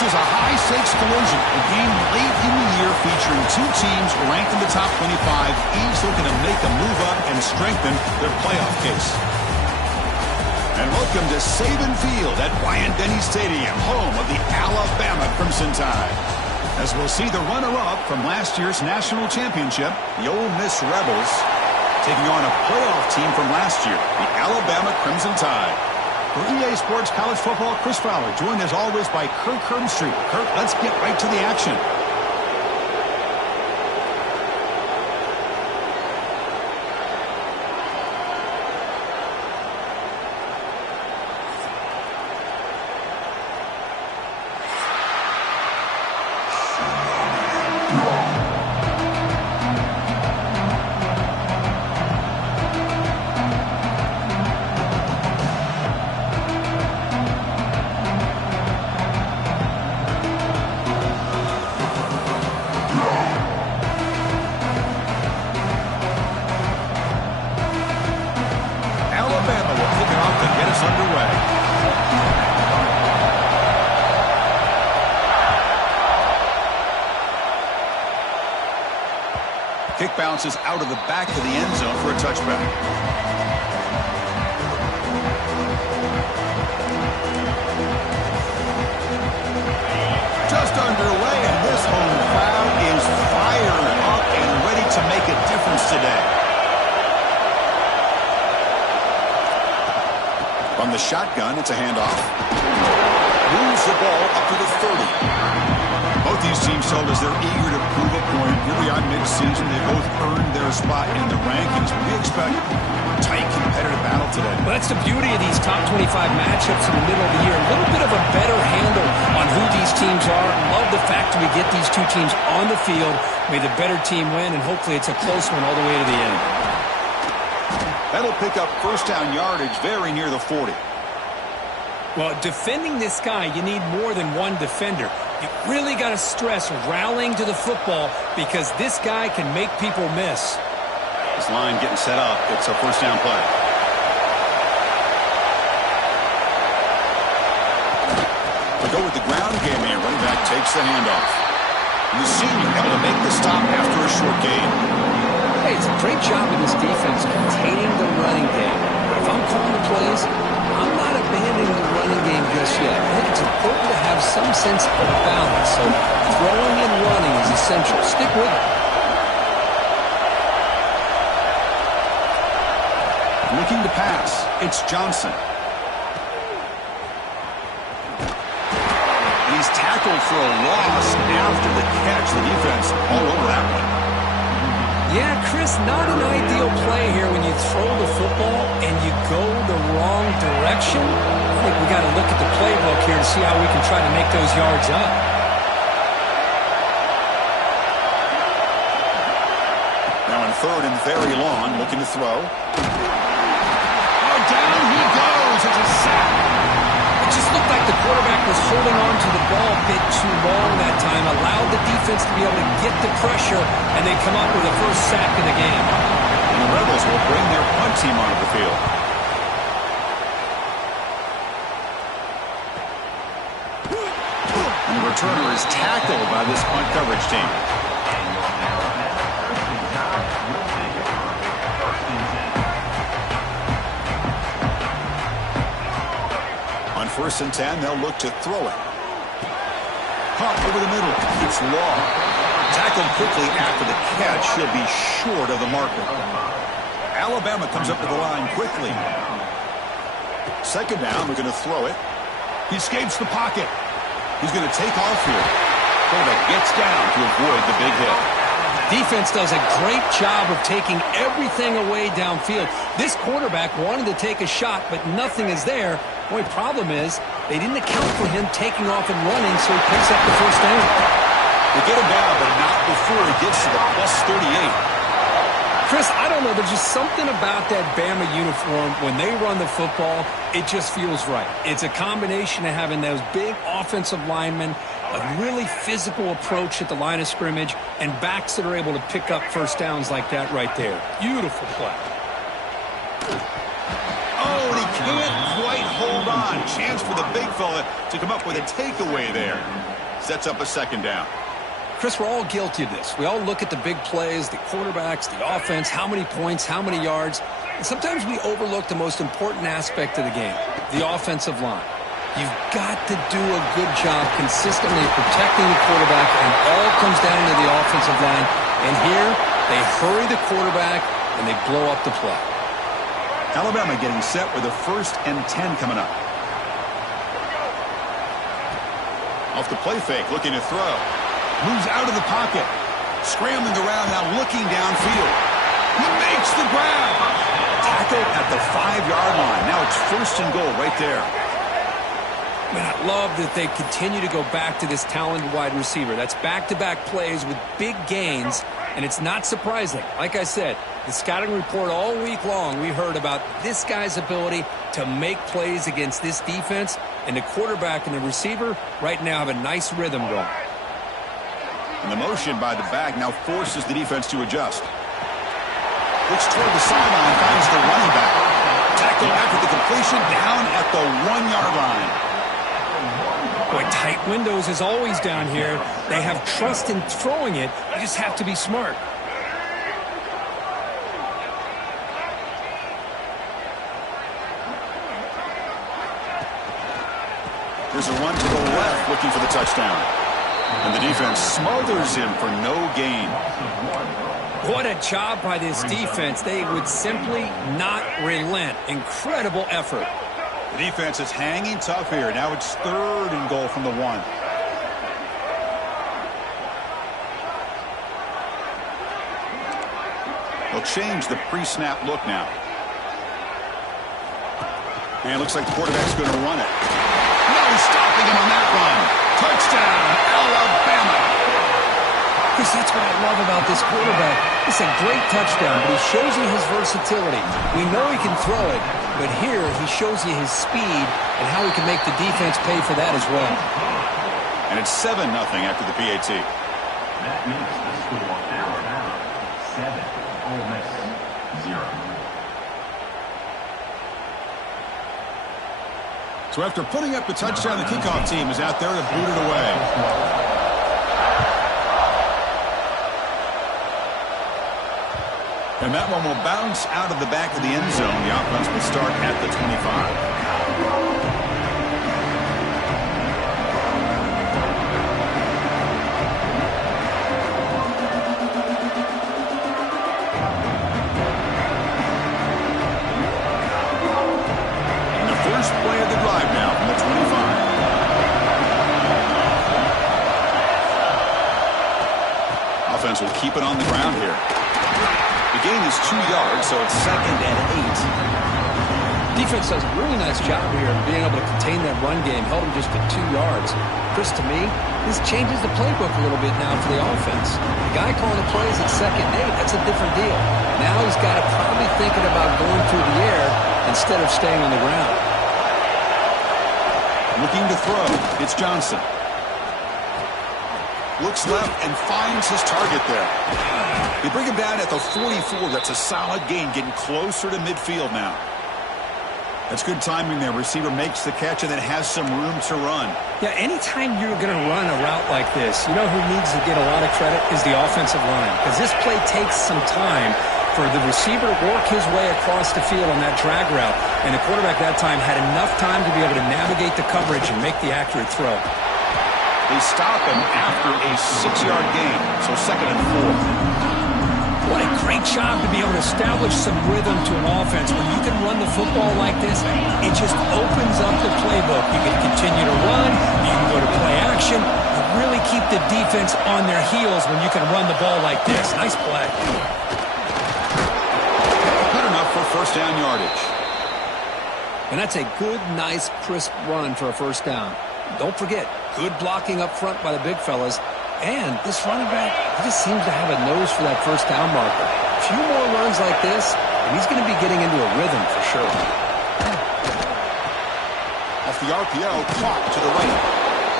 This is a high-stakes collision, a game late in the year featuring two teams ranked in the top 25, each looking to make a move up and strengthen their playoff case. And welcome to Saban Field at Bryant-Denny Stadium, home of the Alabama Crimson Tide. As we'll see the runner-up from last year's national championship, the Ole Miss Rebels, taking on a playoff team from last year, the Alabama Crimson Tide. For EA Sports College Football, Chris Fowler, joined as always by Kirk Herbstreit. Kirk, let's get right to the action. Kick bounces out of the back of the end zone for a touchback. Just underway, and this home crowd is fired up and ready to make a difference today. From the shotgun, it's a handoff. Moves the ball up to the 30. Both these teams told us they're eager to prove a point. Here we are mid-season. They both earned their spot in the rankings. We expect a tight, competitive battle today. Well, that's the beauty of these top 25 matchups in the middle of the year. A little bit of a better handle on who these teams are. Love the fact that we get these two teams on the field. May the better team win, and hopefully it's a close one all the way to the end. That'll pick up first down yardage very near the 40. Well, defending this guy, you need more than one defender. You really got to stress rallying to the football because this guy can make people miss. This line getting set up. It's a first down play. To go with the ground game here, running back takes the handoff. And the senior able to make the stop after a short gain. Hey, it's a great job in this defense containing the running game. But if I'm calling the plays, I'm not abandoning the running game just yet. I think it's important to have some sense of balance. So throwing and running is essential. Stick with it. Looking to pass. It's Johnson. And he's tackled for a loss after the catch. The defense all over that one. Yeah, Chris, not an ideal play here when you throw the football and you go the wrong direction. I think we got to look at the playbook here to see how we can try to make those yards up. Now in third and very long, looking to throw. Oh, down he goes. It's a sack. It just looked like the quarterback was holding on to the ball a bit too long that time, allowed the defense to be able to get the pressure, and they come up with the first sack of the game. And the Rebels will bring their punt team onto the field. And the returner is tackled by this punt coverage team. On 1st and 10, they'll look to throw it. Pump over the middle. It's long. Tackled quickly after the catch. He'll be short of the marker. Alabama comes up to the line quickly. 2nd down, we're going to throw it. He escapes the pocket. He's going to take off here. Quarterback gets down to avoid the big hit. Defense does a great job of taking everything away downfield. This quarterback wanted to take a shot, but nothing is there. The only problem is they didn't account for him taking off and running, so he picks up the first down. They get him down, but not before he gets to the +38. Chris, I don't know. There's just something about that Bama uniform. When they run the football, it just feels right. It's a combination of having those big offensive linemen, a really physical approach at the line of scrimmage, and backs that are able to pick up first downs like that right there. Beautiful play. Oh, and he can't quite hold on. chance for the big fella to come up with a takeaway there. Sets up a second down. Chris, we're all guilty of this. We all look at the big plays, the quarterbacks, the offense, how many points, how many yards. And sometimes we overlook the most important aspect of the game, the offensive line. You've got to do a good job consistently protecting the quarterback, and it all comes down to the offensive line. And here, they hurry the quarterback, and they blow up the play. Alabama getting set with a 1st and 10 coming up. Off the play fake, looking to throw. Moves out of the pocket. Scrambling around now, looking downfield. He makes the grab. Tackle at the 5-yard line. Now it's 1st and goal right there. Man, I love that they continue to go back to this talented wide receiver. That's back-to-back plays with big gains, and it's not surprising. Like I said, the scouting report all week long, we heard about this guy's ability to make plays against this defense, and the quarterback and the receiver right now have a nice rhythm going. And the motion by the back now forces the defense to adjust. Looks toward the sideline, finds the running back. Tackle after the completion, down at the 1-yard line. Boy, tight windows is always down here. They have trust in throwing it. You just have to be smart. There's a run to the left, looking for the touchdown. And the defense smothers him for no gain. What a job by this defense. They would simply not relent. Incredible effort. The defense is hanging tough here. Now it's 3rd and goal from the 1. They'll change the pre-snap look now. And it looks like the quarterback's going to run it. No stopping him on that run. Touchdown, Alabama. Chris, that's what I love about this quarterback. It's a great touchdown, but he shows you his versatility. We know he can throw it, but here he shows you his speed and how he can make the defense pay for that as well. And it's 7-0 after the PAT. That makes the score Alabama 7, Ole Miss 0. So after putting up the touchdown, the kickoff team is out there to boot it away. And that one will bounce out of the back of the end zone. The offense will start at the 25. And the first play of the drive now from the 25. Offense will keep it on the ground here. The gain is 2 yards, so it's 2nd and 8. Defense does a really nice job here of being able to contain that run game, held him just to 2 yards. Chris, to me, this changes the playbook a little bit now for the offense. The guy calling the plays at 2nd and 8, that's a different deal. Now he's got to probably thinking about going through the air instead of staying on the ground. Looking to throw, it's Johnson. Looks left and finds his target there. They bring him down at the 44. That's a solid gain, getting closer to midfield now. That's good timing there. Receiver makes the catch and then has some room to run. Yeah, anytime you're going to run a route like this, you know who needs to get a lot of credit is the offensive line. Because this play takes some time for the receiver to work his way across the field on that drag route. And the quarterback that time had enough time to be able to navigate the coverage and make the accurate throw. They stop him after a 6-yard gain, so 2nd and 4. What a great job to be able to establish some rhythm to an offense. When you can run the football like this, it just opens up the playbook. You can continue to run, you can go to play action, you really keep the defense on their heels when you can run the ball like this. Nice play. Good enough for 1st down yardage. And that's a good, nice, crisp run for a 1st down. Don't forget, good blocking up front by the big fellas. And this running back, he just seems to have a nose for that 1st down marker. A few more runs like this, and he's going to be getting into a rhythm for sure. Off the RPO, clock to the right.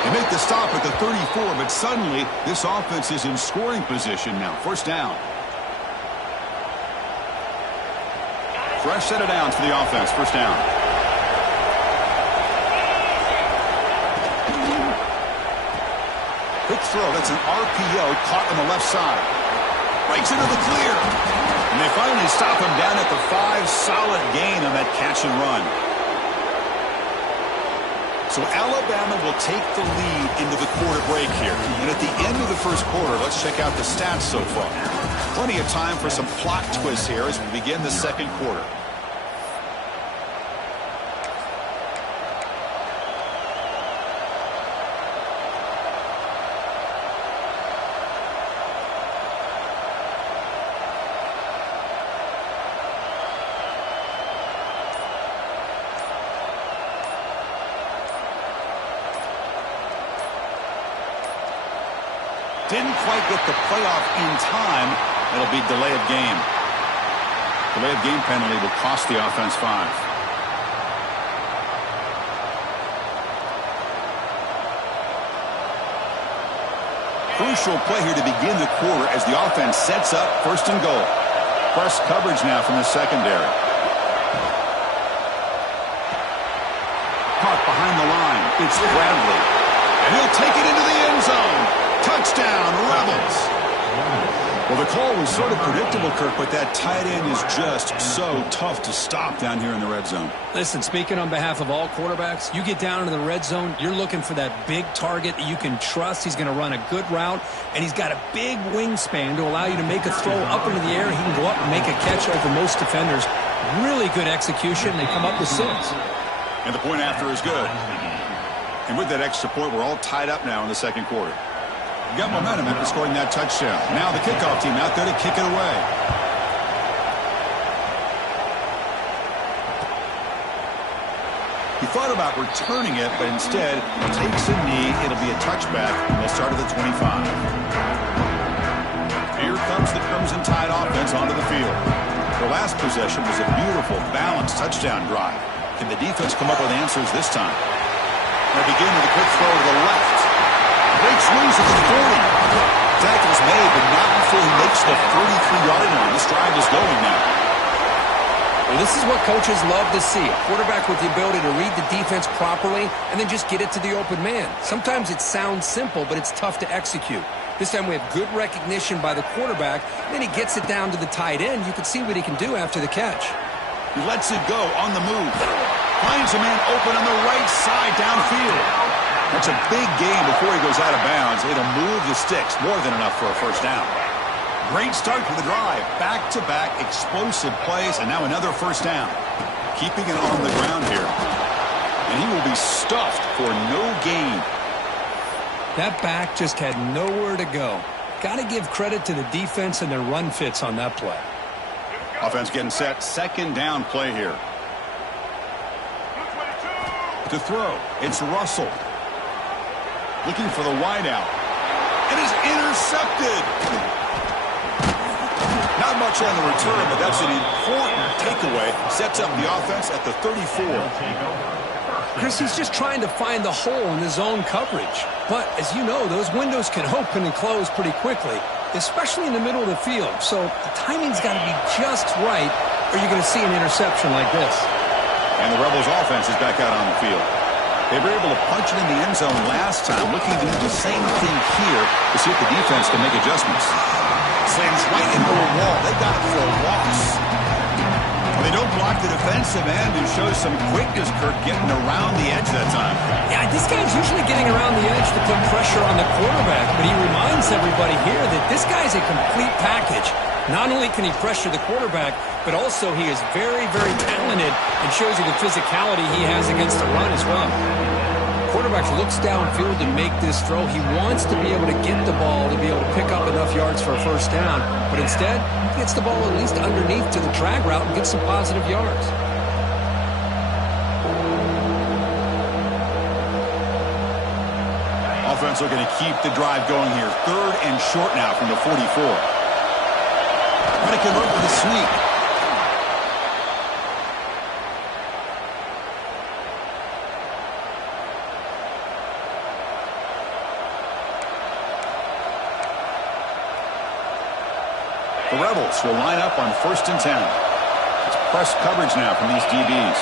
They make the stop at the 34, but suddenly this offense is in scoring position now. 1st down. Fresh set of downs for the offense. 1st down. Quick throw. That's an RPO caught on the left side. Breaks into the clear. And they finally stop him down at the 5. Solid gain on that catch and run. So Alabama will take the lead into the quarter break here. And at the end of the first quarter, let's check out the stats so far. Plenty of time for some plot twists here as we begin the second quarter. Didn't quite get the playoff in time. It'll be delay of game. Delay of game penalty will cost the offense 5. Crucial play here to begin the quarter as the offense sets up 1st and goal. Press coverage now from the secondary. Caught behind the line. It's Bradley. And he'll take it into the end zone. Touchdown, Rebels. Well, the call was sort of predictable, Kirk, but that tight end is just so tough to stop down here in the red zone. Listen, speaking on behalf of all quarterbacks, you get down into the red zone, you're looking for that big target that you can trust. He's going to run a good route, and he's got a big wingspan to allow you to make a throw up into the air. He can go up and make a catch over most defenders. Really good execution. They come up with 6. And the point after is good. And with that extra point, we're all tied up now in the second quarter. Got momentum after scoring that touchdown. Now the kickoff team out there to kick it away. He thought about returning it, but instead takes a knee. It'll be a touchback. They'll start at the 25. Here comes the Crimson Tide offense onto the field. Their last possession was a beautiful, balanced touchdown drive. Can the defense come up with answers this time? They begin with a quick throw to the left. Breaks loose at the 40. Tackle's made, but not before he makes the 33-yard line. This drive is going now. Well, this is what coaches love to see. A quarterback with the ability to read the defense properly and then just get it to the open man. Sometimes it sounds simple, but it's tough to execute. This time we have good recognition by the quarterback. Then he gets it down to the tight end. You can see what he can do after the catch. He lets it go on the move. Finds a man open on the right side downfield. That's a big gain before he goes out of bounds. It'll move the sticks. More than enough for a first down. Great start to the drive. Back-to-back explosive plays, and now another first down. Keeping it on the ground here. And he will be stuffed for no gain. That back just had nowhere to go. Got to give credit to the defense and their run fits on that play. Offense getting set. Second down play here. To throw, it's Russell. Looking for the wideout. It is intercepted. Not much on the return, but that's an important takeaway. Sets up the offense at the 34. Chris, he's just trying to find the hole in his zone coverage. But, as you know, those windows can open and close pretty quickly, especially in the middle of the field. So the timing's got to be just right, or you're going to see an interception like this. And the Rebels offense is back out on the field. They were able to punch it in the end zone last time, looking to do the same thing here to see if the defense can make adjustments. Slams right into a wall. They got it for a loss. Well, they don't block the defensive end, who shows some quickness, Kirk, getting around the edge that time. Yeah, this guy's usually getting around the edge to put pressure on the quarterback, but he reminds everybody here that this guy's a complete package. Not only can he pressure the quarterback, but also he is very, very talented and shows you the physicality he has against the run as well. Quarterback looks downfield to make this throw. He wants to be able to get the ball to be able to pick up enough yards for a first down, but instead he gets the ball at least underneath to the drag route and gets some positive yards. Offense looking to keep the drive going here. 3rd and short now from the 44. Trying to convert with a sweep. The Rebels will line up on 1st and 10. It's press coverage now from these DBs.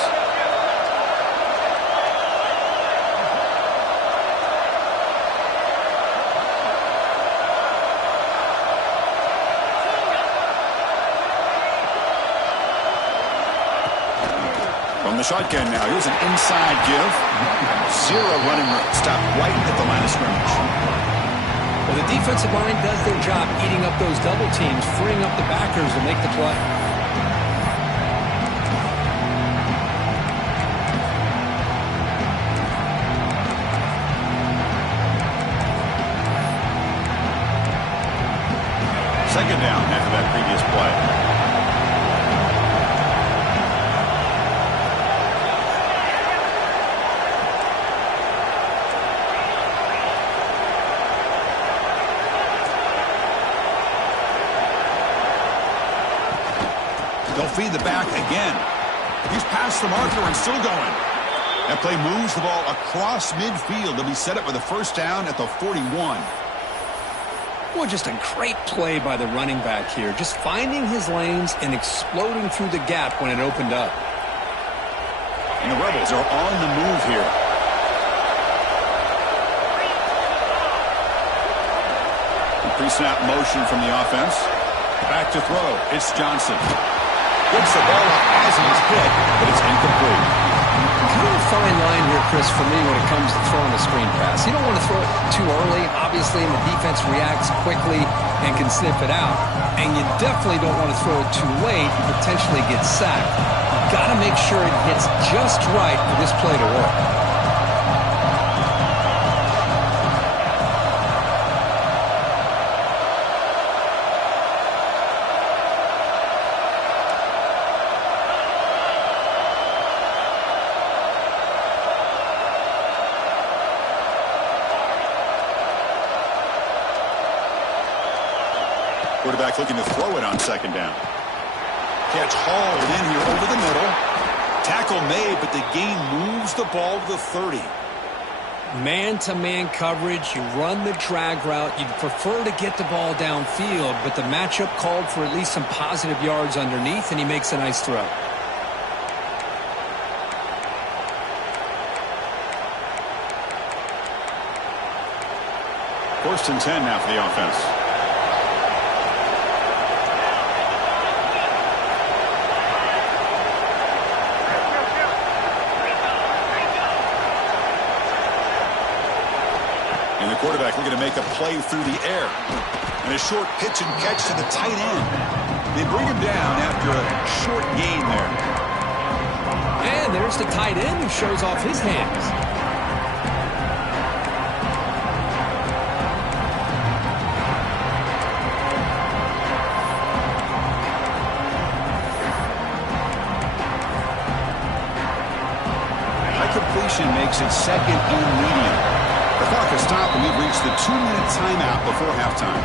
From the shotgun now, here's an inside give. Zero running stop right at the line of scrimmage. Well, the defensive line does their job eating up those double teams, freeing up the backers to make the play. Second down after that previous play. They'll feed the back again. He's past the marker and still going. That play moves the ball across midfield. They'll be set up with a first down at the 41. Well, just a great play by the running back here. Just finding his lanes and exploding through the gap when it opened up. And the Rebels are on the move here. Pre-snap motion from the offense. Back to throw. It's Johnson. Gets the ball up as he's hit, but it's incomplete. Kind of a fine line here, Chris, for me when it comes to throwing a screen pass. You don't want to throw it too early, obviously, and the defense reacts quickly and can sniff it out. And you definitely don't want to throw it too late and potentially get sacked. You've got to make sure it hits just right for this play to work. Quarterback looking to throw it on second down. Catch hauled in here over the middle. Tackle made, but the gain moves the ball to the 30. Man-to-man coverage, you run the drag route. You'd prefer to get the ball downfield, but the matchup called for at least some positive yards underneath, and he makes a nice throw. First and 10 now for the offense. And the quarterback looking to make a play through the air. And a short pitch and catch to the tight end. They bring him down after a short gain there. And there's the tight end who shows off his hands. High completion makes it second and medium. The clock has stopped, and we've reached the 2-minute timeout before halftime.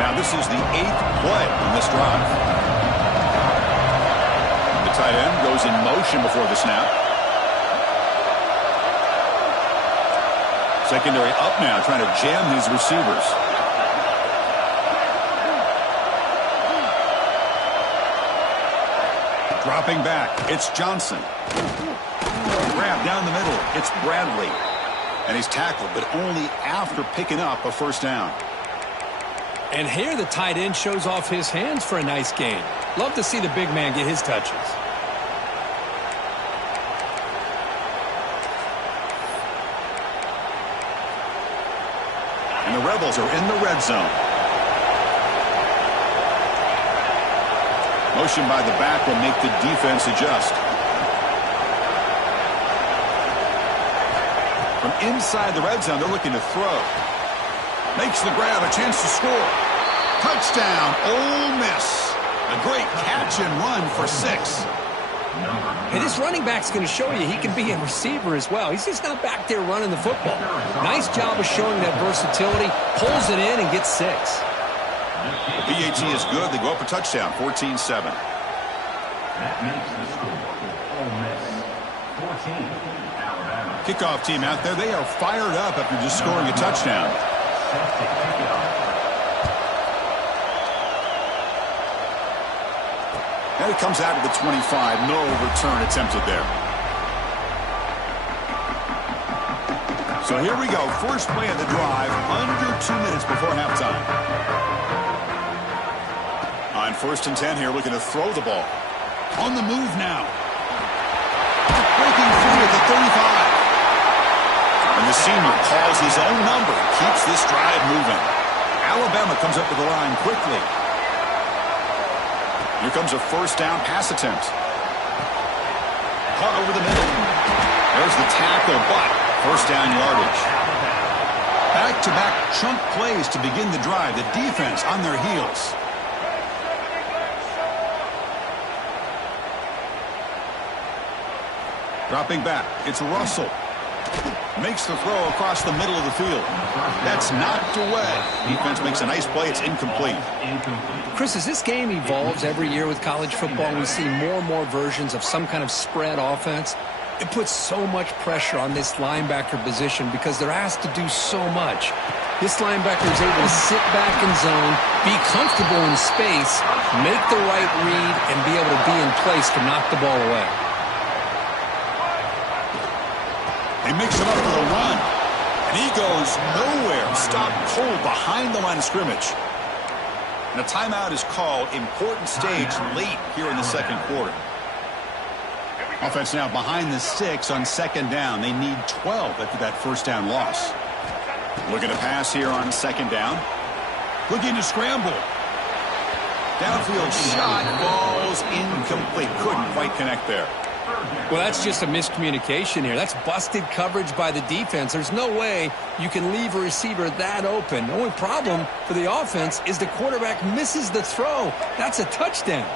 Now this is the 8th play on this drive. The tight end goes in motion before the snap. Secondary up now, trying to jam these receivers. Dropping back, it's Johnson. Grab down the middle. It's Bradley. And he's tackled, but only after picking up a first down. And here the tight end shows off his hands for a nice gain. Love to see the big man get his touches. And the Rebels are in the red zone. Motion by the back will make the defense adjust. From inside the red zone, they're looking to throw. Makes the grab, a chance to score. Touchdown, Ole Miss. A great catch and run for 6. Hey, this running back's going to show you he can be a receiver as well. He's just not back there running the football. Nice job of showing that versatility. Pulls it in and gets 6. The PAT is good. They go up a touchdown, 14-7. That makes the score. Ole Miss 14, Alabama. Kickoff team out there. They are fired up after just scoring a touchdown. And it comes out to the 25. No return attempted there. So here we go. First play of the drive. Under 2 minutes before halftime. On 1st and 10 here, looking to throw the ball. On the move now. Breaking free at the 35. And the senior calls his own number and keeps this drive moving. Alabama comes up to the line quickly. Here comes a first down pass attempt. Caught over the middle. There's the tackle, but first down yardage. Back-to-back chunk plays to begin the drive. The defense on their heels. Dropping back, it's Russell. Makes the throw across the middle of the field. That's knocked away. Defense makes a nice play. It's incomplete. Chris, as this game evolves every year with college football, we see more and more versions of some kind of spread offense. It puts so much pressure on this linebacker position because they're asked to do so much. This linebacker is able to sit back in zone, be comfortable in space, make the right read, and be able to be in place to knock the ball away. They mix him up with a run. And he goes nowhere. Stopped cold behind the line of scrimmage. And a timeout is called. Important stage late here in the second quarter. Offense now behind the 6 on second down. They need 12 after that first down loss. Looking to pass here on second down. Looking to scramble. Downfield shot falls incomplete. Couldn't quite connect there. Well, that's just a miscommunication here. That's busted coverage by the defense. There's no way you can leave a receiver that open. The only problem for the offense is the quarterback misses the throw. That's a touchdown.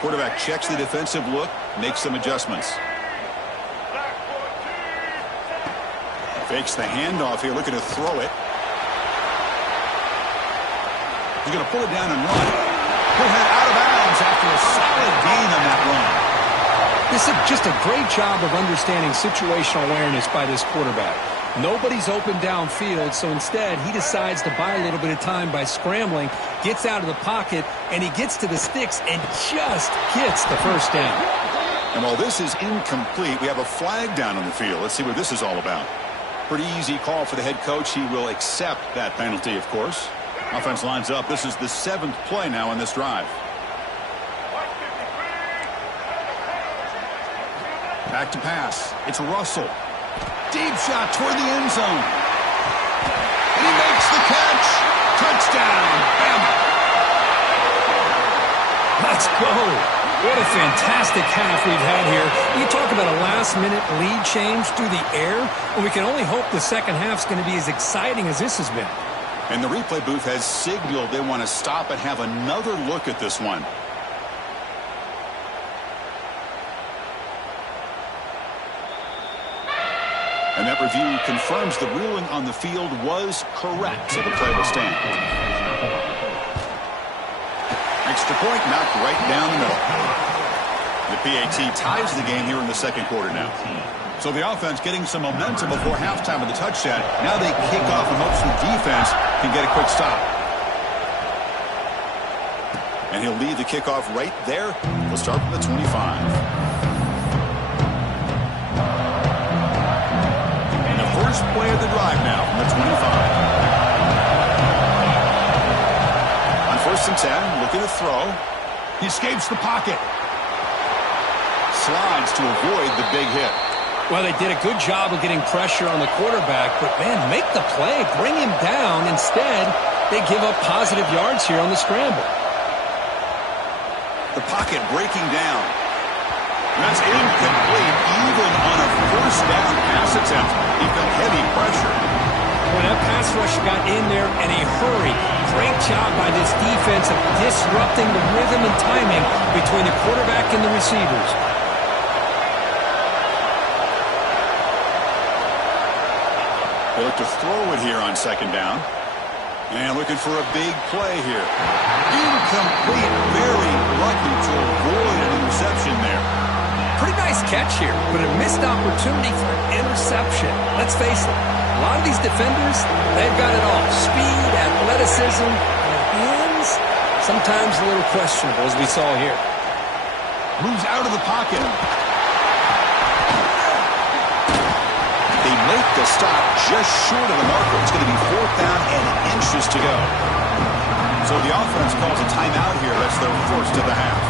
Quarterback checks the defensive look, makes some adjustments. Fakes the handoff here, looking to throw it. He's going to pull it down and run. He'll head out of bounds after a solid gain on that run. This is just a great job of understanding situational awareness by this quarterback. Nobody's open downfield, so instead he decides to buy a little bit of time by scrambling, gets out of the pocket, and he gets to the sticks and just gets the first down. And while this is incomplete, we have a flag down on the field. Let's see what this is all about. Pretty easy call for the head coach. He will accept that penalty, of course. Offense lines up. This is the 7th play now on this drive. Back to pass. It's Russell. Deep shot toward the end zone. And he makes the catch. Touchdown, Bama. Let's go. What a fantastic half we've had here. You talk about a last-minute lead change through the air, and we can only hope the second half's going to be as exciting as this has been. And the replay booth has signaled they want to stop and have another look at this one. And that review confirms the ruling on the field was correct, so the play will stand. Extra point knocked right down the middle. The PAT ties the game here in the second quarter now. So the offense getting some momentum before halftime with the touchdown. Now they kick off in hopes the defense can get a quick stop. And he'll lead the kickoff right there. We'll start from the 25. First play of the drive now from the 25. On 1st and 10, looking to throw. He escapes the pocket. Slides to avoid the big hit. Well, they did a good job of getting pressure on the quarterback, but, man, make the play. Bring him down. Instead, they give up positive yards here on the scramble. The pocket breaking down. That's incomplete, even on a first down pass attempt. He felt heavy pressure. Well, that pass rush got in there in a hurry. Great job by this defense of disrupting the rhythm and timing between the quarterback and the receivers. They look to throw it here on second down. And looking for a big play here. Incomplete, very lucky to avoid an interception there. Pretty nice catch here, but a missed opportunity for an interception. Let's face it, a lot of these defenders, they've got it all. Speed, athleticism, and hands, sometimes a little questionable, as we saw here. Moves out of the pocket. They make the stop just short of the marker. It's going to be 4th down and inches to go. So the offense calls a timeout here. That's their first of the half.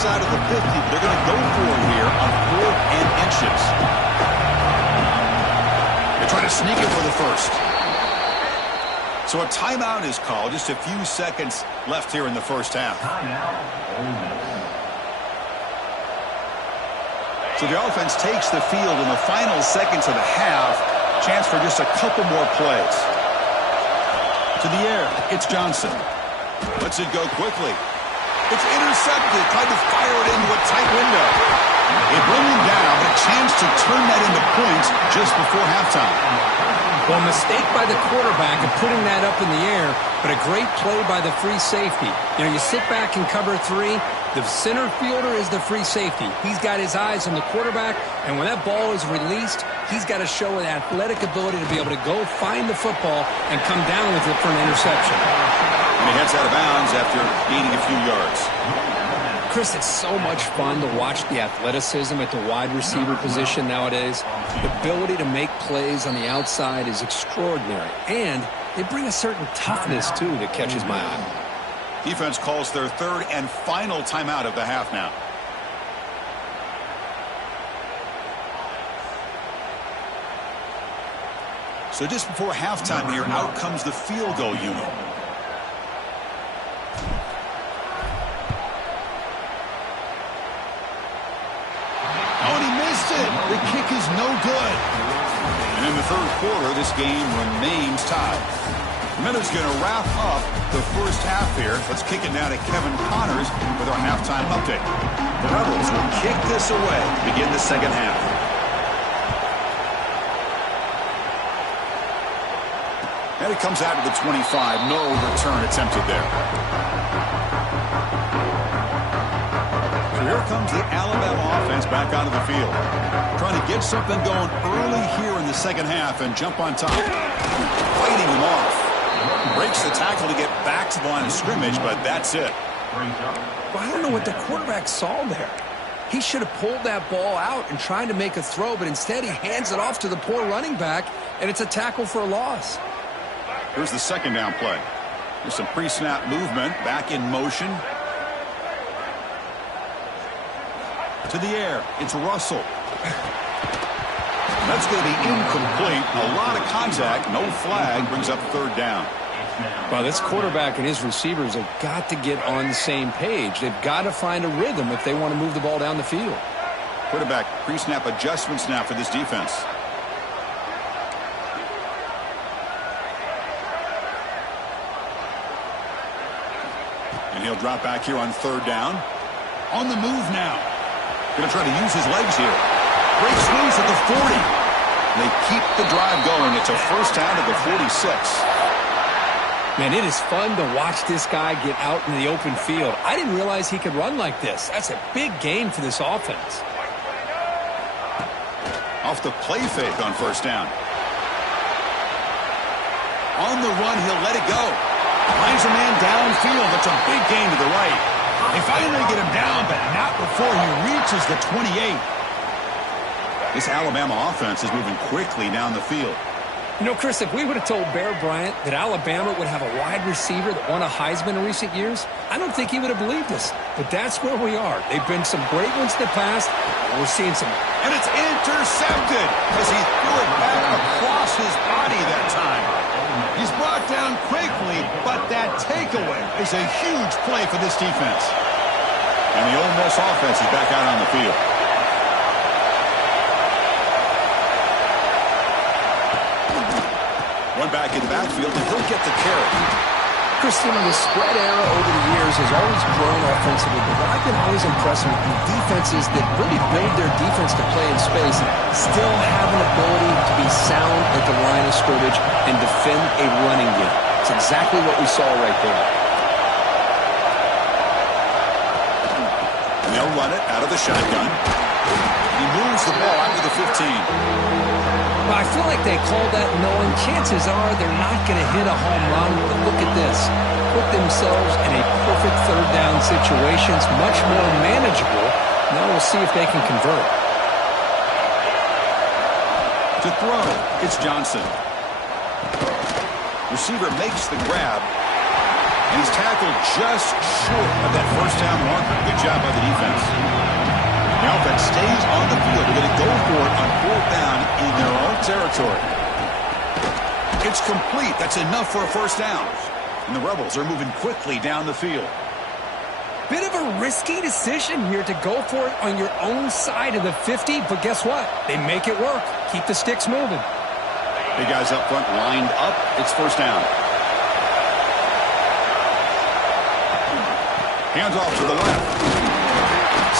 inside of the 50, but they're going to go for it here on 4th and inches. They try to sneak it for the first. So a timeout is called. Just a few seconds left here in the first half. So the offense takes the field in the final seconds of the half. Chance for just a couple more plays. To the air, it's Johnson. Lets it go quickly. It's intercepted. Tried to fire it into a tight window. They bring him down, but a chance to turn that into points just before halftime. Well, a mistake by the quarterback of putting that up in the air, but a great play by the free safety. You know, you sit back and cover 3. The center fielder is the free safety. He's got his eyes on the quarterback, and when that ball is released, he's got to show an athletic ability to be able to go find the football and come down with it for an interception. And he heads out of bounds after gaining a few yards. Chris, it's so much fun to watch the athleticism at the wide receiver position nowadays. The ability to make plays on the outside is extraordinary, and they bring a certain toughness, too, that catches my eye. Defense calls their 3rd and final timeout of the half now. So just before halftime here, out comes the field goal unit. Oh, and he missed it. The kick is no good. And in the 3rd quarter, this game remains tied. Miller's going to wrap up the first half here. Let's kick it now to Kevin Connors with our halftime update. The Rebels will kick this away to begin the second half. And it comes out to the 25. No return attempted there. So here comes the Alabama offense back onto the field. Trying to get something going early here in the second half and jump on top. Fighting them off. Breaks the tackle to get back to the line of scrimmage, but that's it. Well, I don't know what the quarterback saw there. He should have pulled that ball out and tried to make a throw, but instead he hands it off to the poor running back, and it's a tackle for a loss. Here's the second down play. There's some pre-snap movement, back in motion. To the air, it's Russell. That's going to be incomplete. A lot of contact, no flag, brings up 3rd down. Well, this quarterback and his receivers have got to get on the same page. They've got to find a rhythm if they want to move the ball down the field. Quarterback pre-snap adjustments now for this defense. And he'll drop back here on 3rd down. On the move now. Going to try to use his legs here. Great swings at the 40. They keep the drive going. It's a first down at the 46. Man, it is fun to watch this guy get out in the open field. I didn't realize he could run like this. That's a big game for this offense. Off the play fake on first down. On the run, he'll let it go. Finds a man downfield. That's a big gain to the right. They finally get him down, but not before he reaches the 28. This Alabama offense is moving quickly down the field. You know, Chris, if we would have told Bear Bryant that Alabama would have a wide receiver that won a Heisman in recent years, I don't think he would have believed us. But that's where we are. They've been some great ones in the past, and we're seeing some. And it's intercepted as he threw it back across his body that time. He's brought down quickly, but that takeaway is a huge play for this defense. And the Ole Miss offense is back out on the field. One back in the backfield, and he'll get the carry. Christian, the spread era over the years has always grown offensively, but I've been always impressed with the defenses that really build their defense to play in space and still have an ability to be sound at the line of scrimmage and defend a running game. It's exactly what we saw right there. And they'll run it out of the shotgun. He moves the ball out to the 15. Well, I feel like they called that knowing chances are they're not going to hit a home run, but look at this. Put themselves in a perfect 3rd down situation. It's much more manageable. Now we'll see if they can convert. To throw, it's Johnson. Receiver makes the grab. And he's tackled just short of that first down marker. Good job by the defense. Now offense stays on the field. They're going to go for it on fourth down in their own territory. It's complete. That's enough for a first down. And the Rebels are moving quickly down the field. Bit of a risky decision here to go for it on your own side of the 50, but guess what? They make it work. Keep the sticks moving. Big guys up front lined up. It's first down. Hands off to the left.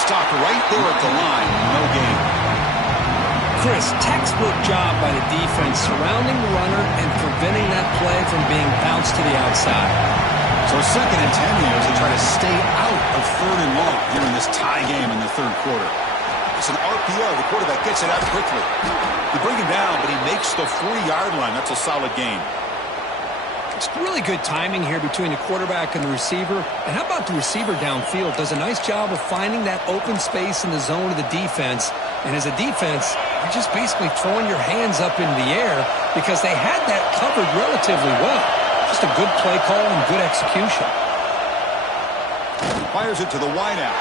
Stopped right there at the line. No gain. Chris, textbook job by the defense surrounding the runner and preventing that play from being bounced to the outside. So 2nd and 10 here as they try to stay out of 3rd and long here in this tie game in the 3rd quarter. It's an RPO. The quarterback gets it out quickly. They bring him down, but he makes the 40-yard line. That's a solid gain. It's really good timing here between the quarterback and the receiver. And how about the receiver downfield? Does a nice job of finding that open space in the zone of the defense. And as a defense, you're just basically throwing your hands up into the air because they had that covered relatively well. Just a good play call and good execution. Fires it to the wideout.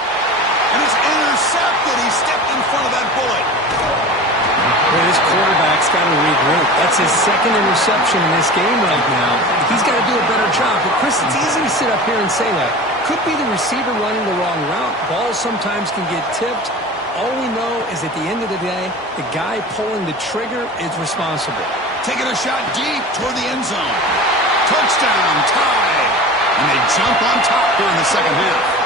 And it's intercepted. He stepped in front of that bullet. Well, this quarterback's got to regroup. That's his 2nd interception in this game right now. He's got to do a better job. But, Chris, it's easy to sit up here and say that. Could be the receiver running the wrong route. Balls sometimes can get tipped. All we know is at the end of the day, the guy pulling the trigger is responsible. Taking a shot deep toward the end zone. Touchdown, tied. And they jump on top here in the second half.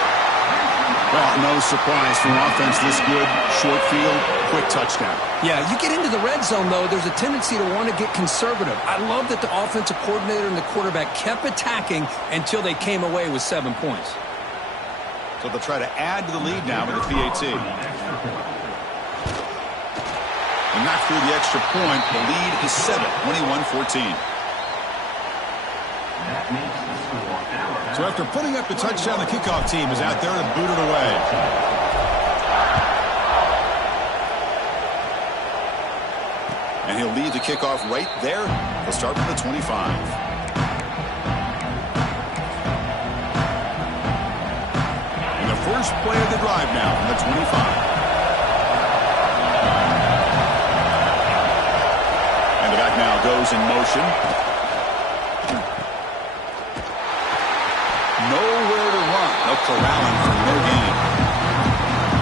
Well, no surprise from offense this good. Short field, quick touchdown. Yeah, you get into the red zone, though, there's a tendency to want to get conservative. I love that the offensive coordinator and the quarterback kept attacking until they came away with 7 points. So they'll try to add to the lead now with the PAT. And not through the extra point. The lead is 7, 21-14. So after putting up the touchdown, the kickoff team is out there to boot it away. And he'll lead the kickoff right there. He'll start from the 25. And the first play of the drive now from the 25. And the back now goes in motion. Nowhere to run. No corralling for no gain.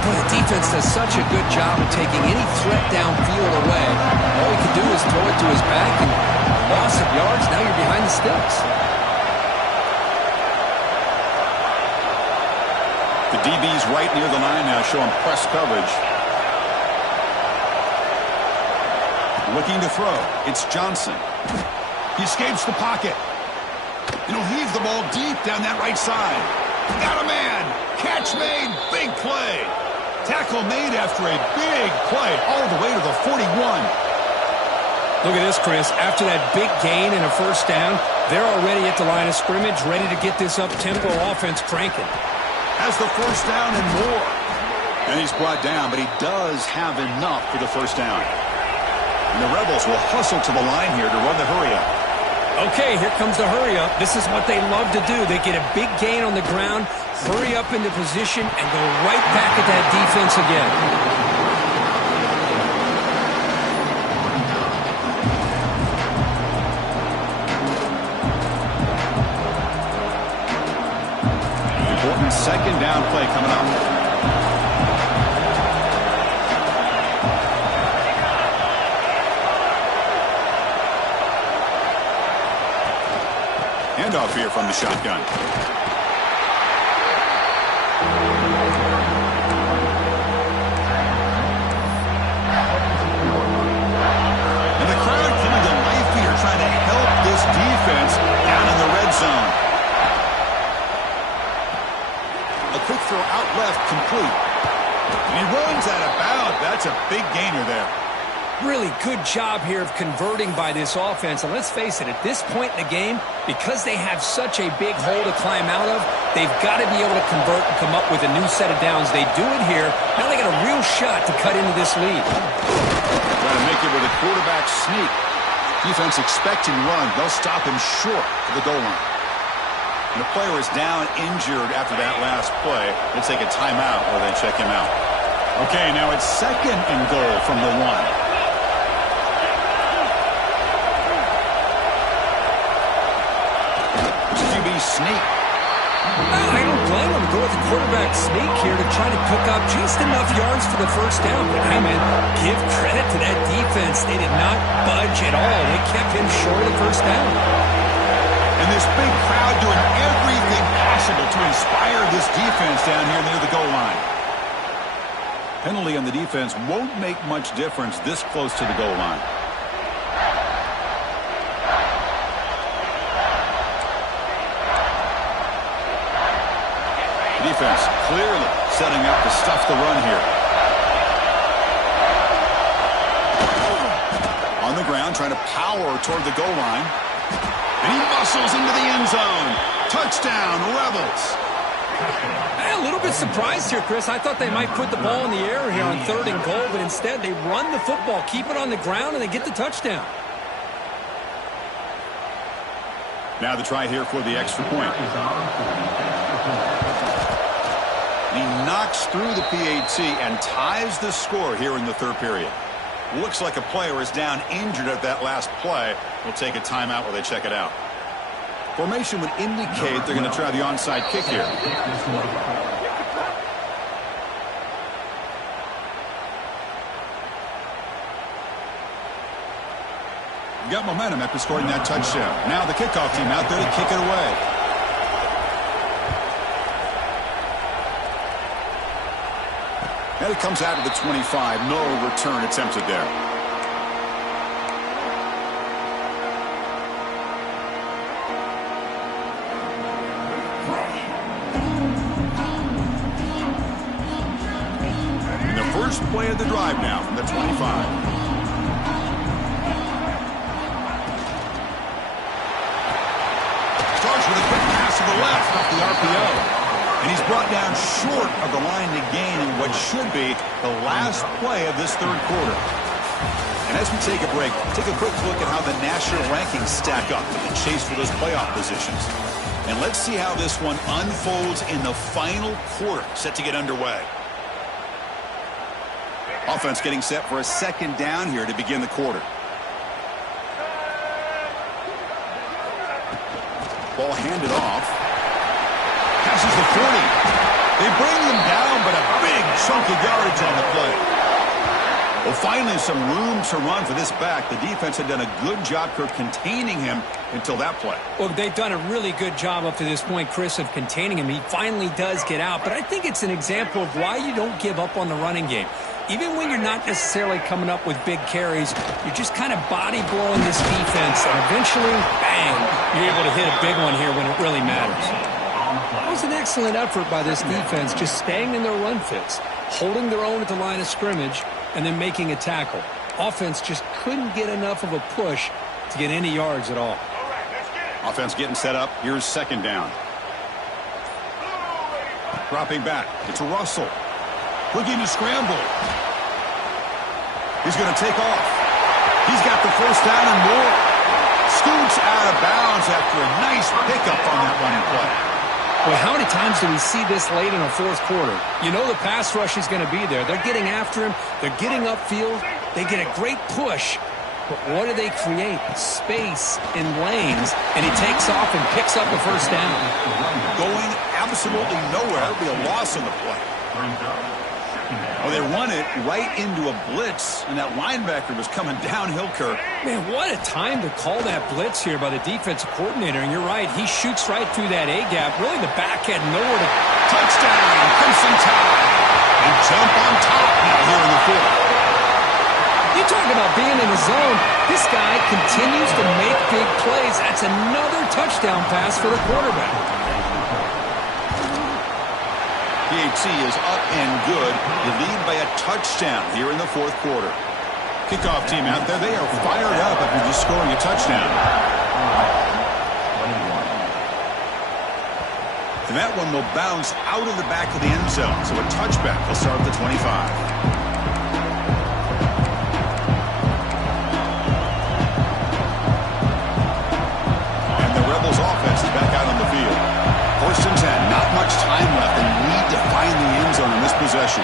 Boy, the defense does such a good job of taking any threat downfield away. All he can do is throw it to his back, and loss of yards, now you're behind the sticks. The DB's right near the line now, showing press coverage. Looking to throw. It's Johnson. He escapes the pocket. And he'll heave the ball deep down that right side. Got a man. Catch made. Big play. Tackle made after a big play all the way to the 41. Look at this, Chris. After that big gain and a first down, they're already at the line of scrimmage, ready to get this up-tempo offense cranking. Has the first down and more. And he's brought down, but he does have enough for the first down. And the Rebels will hustle to the line here to run the hurry-up. Okay, here comes the hurry-up. This is what they love to do. They get a big gain on the ground, hurry up into position, and go right back at that defense again. Important second down play coming up. Handoff here from the shotgun. And the crowd coming to life here, trying to help this defense down in the red zone. A quick throw out left, complete. And he runs out of bounds. That's a big gainer there. Really good job here of converting by this offense. And let's face it, at this point in the game, because they have such a big hole to climb out of, they've got to be able to convert and come up with a new set of downs. They do it here. Now they got a real shot to cut into this lead. Trying to make it with a quarterback sneak. Defense expecting run. They'll stop him short of the goal line. The player is down injured after that last play. They take a timeout or they check him out. Okay, now it's 2nd and goal from the 1. Sneak. I don't blame him. Go with the quarterback sneak here to try to pick up just enough yards for the first down. But, hey, man, give credit to that defense. They did not budge at all. They kept him short of the first down. And this big crowd doing everything possible to inspire this defense down here near the goal line. Penalty on the defense won't make much difference this close to the goal line. Defense clearly setting up to stuff the run here. On the ground, trying to power toward the goal line. And he muscles into the end zone. Touchdown, Rebels. A little bit surprised here, Chris. I thought they might put the ball in the air here on 3rd and goal, but instead they run the football, keep it on the ground, and they get the touchdown. Now the try here for the extra point. He knocks through the PAT and ties the score here in the 3rd period. Looks like a player is down injured at that last play. We'll take a timeout while they check it out. Formation would indicate they're going to try the onside kick here. Got momentum after scoring that touchdown. Now the kickoff team out there to kick it away. And it comes out of the 25. No return attempted there. And the first play of the drive now from the 25. Starts with a quick pass to the left off the RPO. And he's brought down short of the line to gain in what should be the last play of this 3rd quarter. And as we take a break, take a quick look at how the national rankings stack up in the chase for those playoff positions. And let's see how this one unfolds in the final quarter set to get underway. Offense getting set for a 2nd down here to begin the quarter. Ball handed off. Passes the 40. They bring them down, but a big chunk of yardage on the play. Well, finally, some room to run for this back. The defense had done a good job for containing him until that play. Well, they've done a really good job up to this point, Chris, of containing him. He finally does get out, but I think it's an example of why you don't give up on the running game. Even when you're not necessarily coming up with big carries, you're just kind of body blowing this defense, and eventually, bang, you're able to hit a big one here when it really matters. That was an excellent effort by this defense, just staying in their run fits, holding their own at the line of scrimmage, and then making a tackle. Offense just couldn't get enough of a push to get any yards at all. Offense getting set up. Here's 2nd down. Dropping back. It's Russell. Looking to scramble. He's going to take off. He's got the first down and more. Scoots out of bounds after a nice pickup on that running play. Well, how many times do we see this late in a 4th quarter? You know the pass rush is going to be there. They're getting after him. They're getting upfield. They get a great push. But what do they create? Space in lanes. And he takes off and picks up the first down. Going absolutely nowhere. That'll be a loss on the play. Well, they run it right into a blitz, and that linebacker was coming downhill, Kirk. Man, what a time to call that blitz here by the defensive coordinator. And you're right, he shoots right through that A-gap. Really, the back had nowhere to... Touchdown, Crimson Tide. They jump on top now here in the 4th. You talk about being in the zone. This guy continues to make big plays. That's another touchdown pass for the quarterback. PAT is up and good. They lead by a touchdown here in the 4th quarter. Kickoff team out there. They are fired up after just scoring a touchdown. And that one will bounce out of the back of the end zone. So a touchback will start at the 25. And the Rebels offense is back out on the field. possession.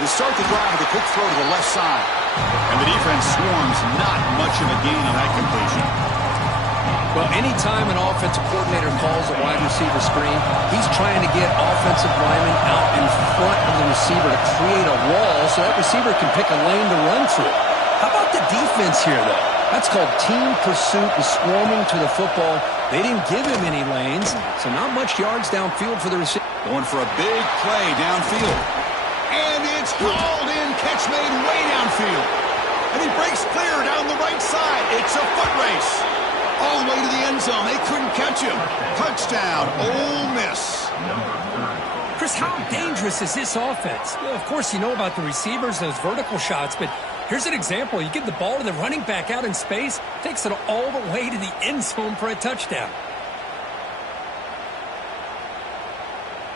They start the drive with a quick throw to the left side. And the defense swarms, not much of a gain on that completion. Well, anytime an offensive coordinator calls a wide receiver screen, he's trying to get offensive linemen out in front of the receiver to create a wall so that receiver can pick a lane to run through. How about the defense here, though? That's called team pursuit and swarming to the football. They didn't give him any lanes, so not much yards downfield for the receiver. Going for a big play downfield. And it's hauled in, catch made way downfield. And he breaks clear down the right side. It's a foot race. All the way to the end zone. They couldn't catch him. Touchdown, Ole Miss. Chris, how dangerous is this offense? Well, of course, you know about the receivers, those vertical shots, but here's an example. You give the ball to the running back out in space, takes it all the way to the end zone for a touchdown.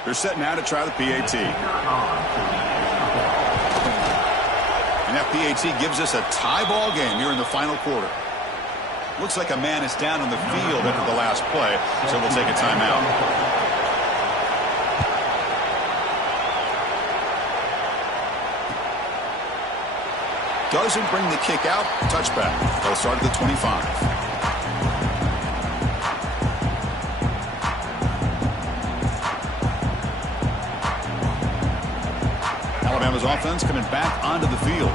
They're set now to try the PAT. And that PAT gives us a tie ball game here in the final quarter. Looks like a man is down on the field after the last play, so we'll take a timeout. Doesn't bring the kick out. Touchback. They'll start at the 25. Alabama's offense coming back onto the field.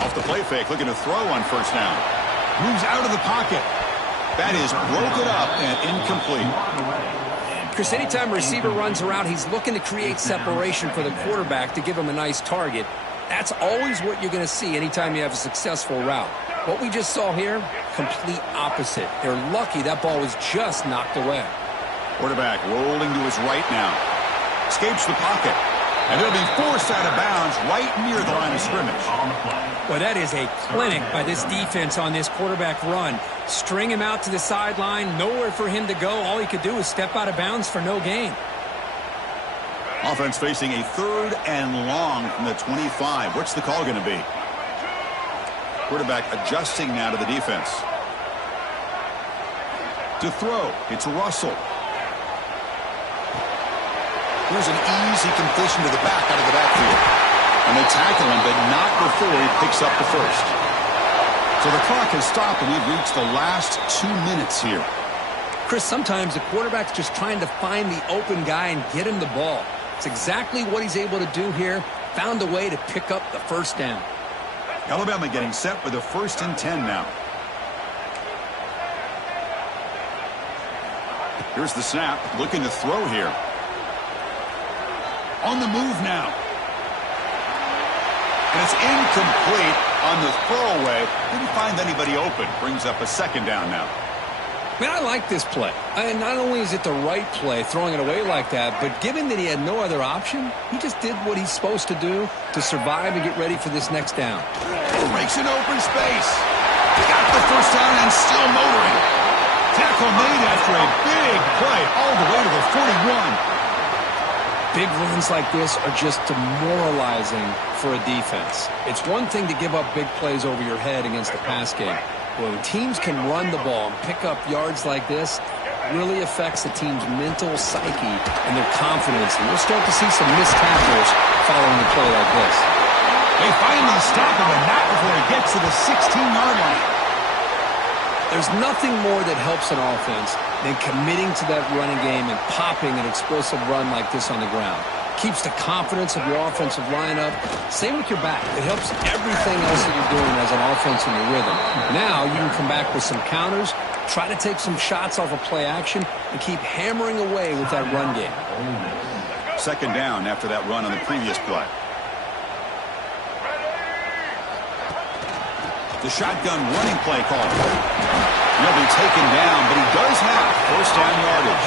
Off the play fake, looking to throw on first down. Moves out of the pocket. That is broken up and incomplete. Chris, anytime a receiver runs around, he's looking to create separation for the quarterback to give him a nice target. That's always what you're going to see anytime you have a successful route. What we just saw here, complete opposite. They're lucky that ball was just knocked away. Quarterback rolling to his right now. Escapes the pocket. And they'll be forced out of bounds right near the line of scrimmage. Well, that is a clinic by this defense on this quarterback run. String him out to the sideline, nowhere for him to go. All he could do is step out of bounds for no gain. Offense facing a 3rd and long from the 25. What's the call going to be? Quarterback adjusting now to the defense. To throw, it's Russell. Here's an easy completion to the back out of the backfield. And they tackle him, but not before he picks up the first. So the clock has stopped, and we've reached the last 2 minutes here. Chris, sometimes the quarterback's just trying to find the open guy and get him the ball. It's exactly what he's able to do here. Found a way to pick up the first down. Alabama getting set with a 1st and 10 now. Here's the snap, looking to throw here. On the move now. And it's incomplete on the throwaway. Didn't find anybody open. Brings up a 2nd down now. Man, I like this play. And not only is it the right play, throwing it away like that, but given that he had no other option, he just did what he's supposed to do to survive and get ready for this next down. Breaks an open space. Got the first down and still motoring. Tackle made after a big play all the way to the 41. Big runs like this are just demoralizing for a defense. It's one thing to give up big plays over your head against the pass game. When teams can run the ball and pick up yards like this, it really affects the team's mental psyche and their confidence. And we'll start to see some missed tackles following a play like this. They finally stop him, and not before he gets to the 16-yard line. There's nothing more that helps an offense than committing to that running game and popping an explosive run like this on the ground. Keeps the confidence of your offensive lineup. Same with your back. It helps everything else that you're doing as an offense in your rhythm. Now you can come back with some counters, try to take some shots off of play action, and keep hammering away with that run game. 2nd down after that run on the previous play. The shotgun running play call. He'll be taken down, but he does have 1st down yardage.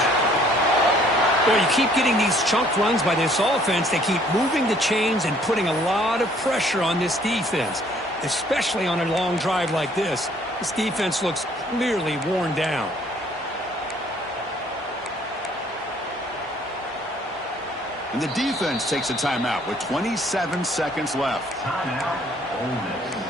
Well, you keep getting these chunk runs by this offense. They keep moving the chains and putting a lot of pressure on this defense, especially on a long drive like this. This defense looks clearly worn down. And the defense takes a timeout with 27 seconds left. Timeout, Ole Miss.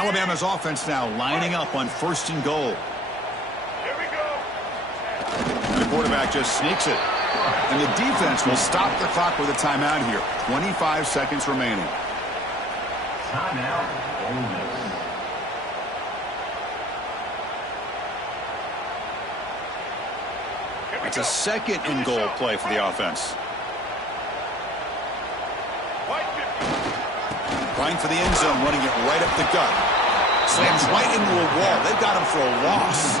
Alabama's offense now lining up on 1st and goal. Here we go. The quarterback just sneaks it. And the defense will stop the clock with a timeout here. 25 seconds remaining. Timeout, Ole Miss. It's a 2nd and goal play for the offense. Trying for the end zone, running it right up the gut. Slams right into a wall. They've got him for a loss.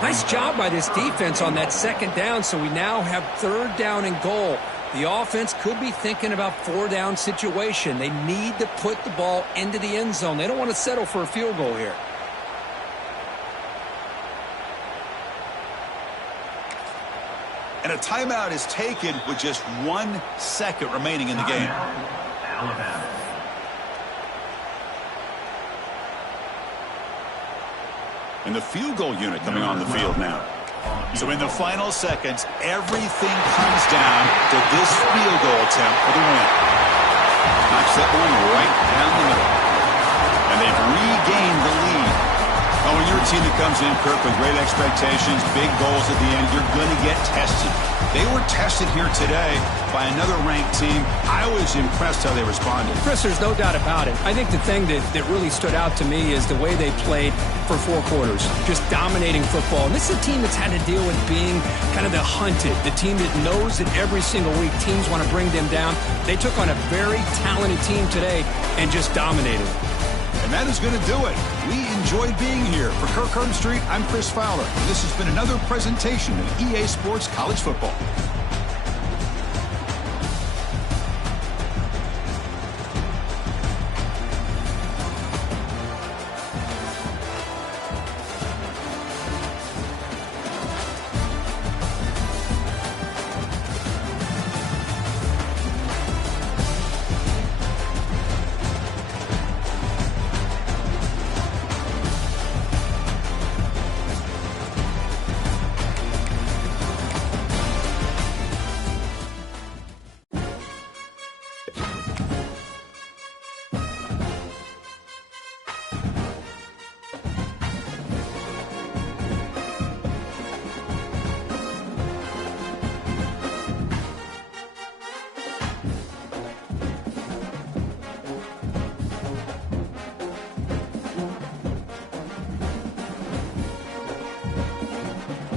Nice job by this defense on that 2nd down, so we now have 3rd down and goal. The offense could be thinking about 4th down situation. They need to put the ball into the end zone. They don't want to settle for a field goal here. And a timeout is taken with just 1 second remaining in the game. Alabama. And the field goal unit coming on the field now. So in the final seconds, everything comes down to this field goal attempt for the win. Knocks that one right down the middle. And they've regained the lead. Oh, when you're a team that comes in, Kirk, with great expectations, big goals at the end, you're going to get tested. They were tested here today by another ranked team. I was impressed how they responded. Chris, there's no doubt about it. I think the thing that really stood out to me is the way they played for 4 quarters, just dominating football. And this is a team that's had to deal with being kind of the hunted, the team that knows that every single week teams want to bring them down. They took on a very talented team today and just dominated. And that is going to do it. We enjoyed being here. For Kirk Street, I'm Chris Fowler. This has been another presentation of EA Sports College Football.